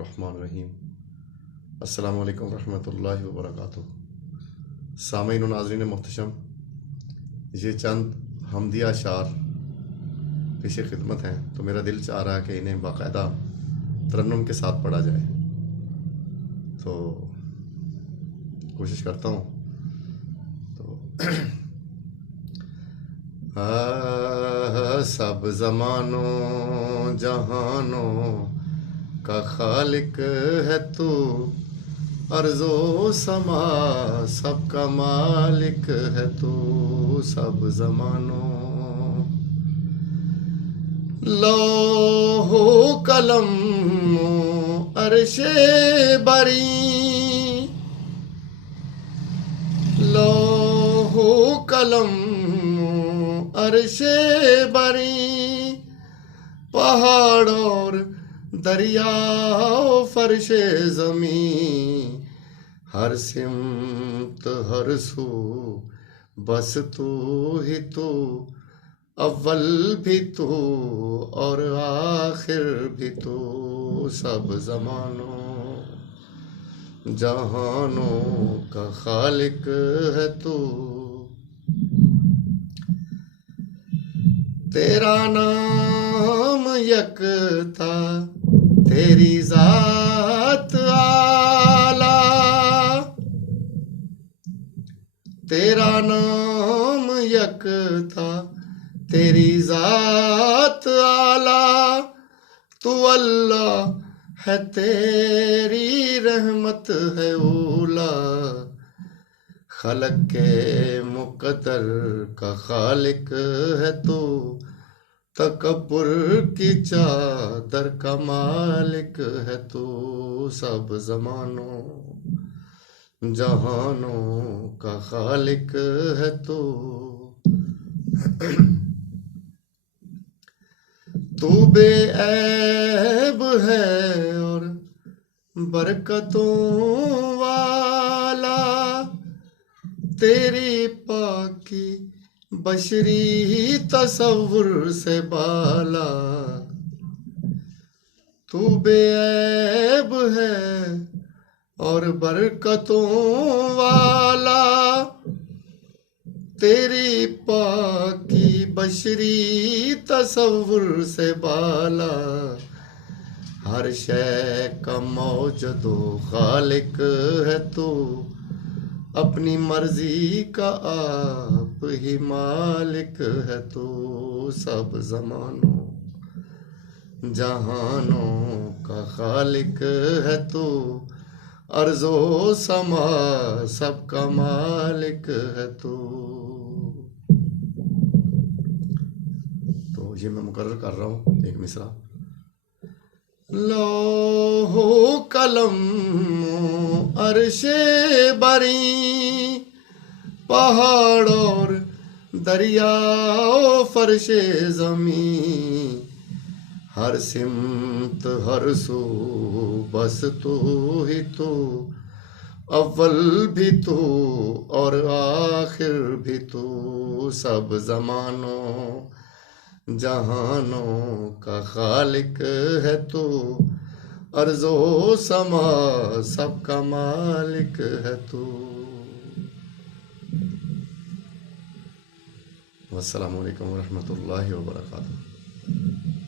रहमान रहीम। अस्सलाम वालेकुम रहमतुल्लाहि व बरकातुहू। सामीन व नाज़रीन मोहतरम, ये चंद हमदिया अशार पेश खिदमत हैं, तो मेरा दिल चाह रहा है कि इन्हें बाकायदा तरन्नुम के साथ पढ़ा जाए, तो कोशिश करता हूँ। तो सब ज़मानों जहानों का खालिक है तू, अर्ज़ो समा सबका मालिक है तू। सब ज़मानों लौहो कलम अर्शे बरी, लौहो कलम अर्शे बरी, पहाड़ और दरिया फर्शे ज़मीं, हर सिमत हर सू बस तू ही तू, अव्वल भी तू और आखिर भी तू। सब ज़मानों जहानों का खालिक है तू। तेरा नाम यकता तेरी ज़ात आला, तेरा नाम यकता तेरी ज़ात आला, तू अल्लाह है तेरी रहमत है ओला, खलक के मुक़द्दर का खालिक है तू, तकब्बुर की चादर का मालिक है तू। सब ज़मानों जहानों का खालिक है तू। तू बेऐब है और बरकतों वाला, तेरी पाकी बशरी तसव्वुर से बाला। तू बेऐब है और बरकतों वाला, तेरी पाकी बशरी तसव्वुर से बाला, हर शय का मौजूदो खालिक है तू, अपनी मर्जी का आप ही मालिक है तू। सब ज़मानों जहानों का खालिक है तू, अर्ज़ो समा सबका मालिक है तू। तो ये मैं मुकर्रर कर रहा हूँ एक मिसरा। लौहो कलम अर्शे बरी, पहाड़ और दरिया फर्शे ज़मीं, हर सिमत हर सू बस तू ही तू, अव्वल भी तू और आखिर भी तू। सब ज़मानों जहानों का खालिक है तू, अर्ज़ो समा सबका मालिक है तू। वस्सलामु अलैकुम व रहमतुल्लाहि व बरकातुहू।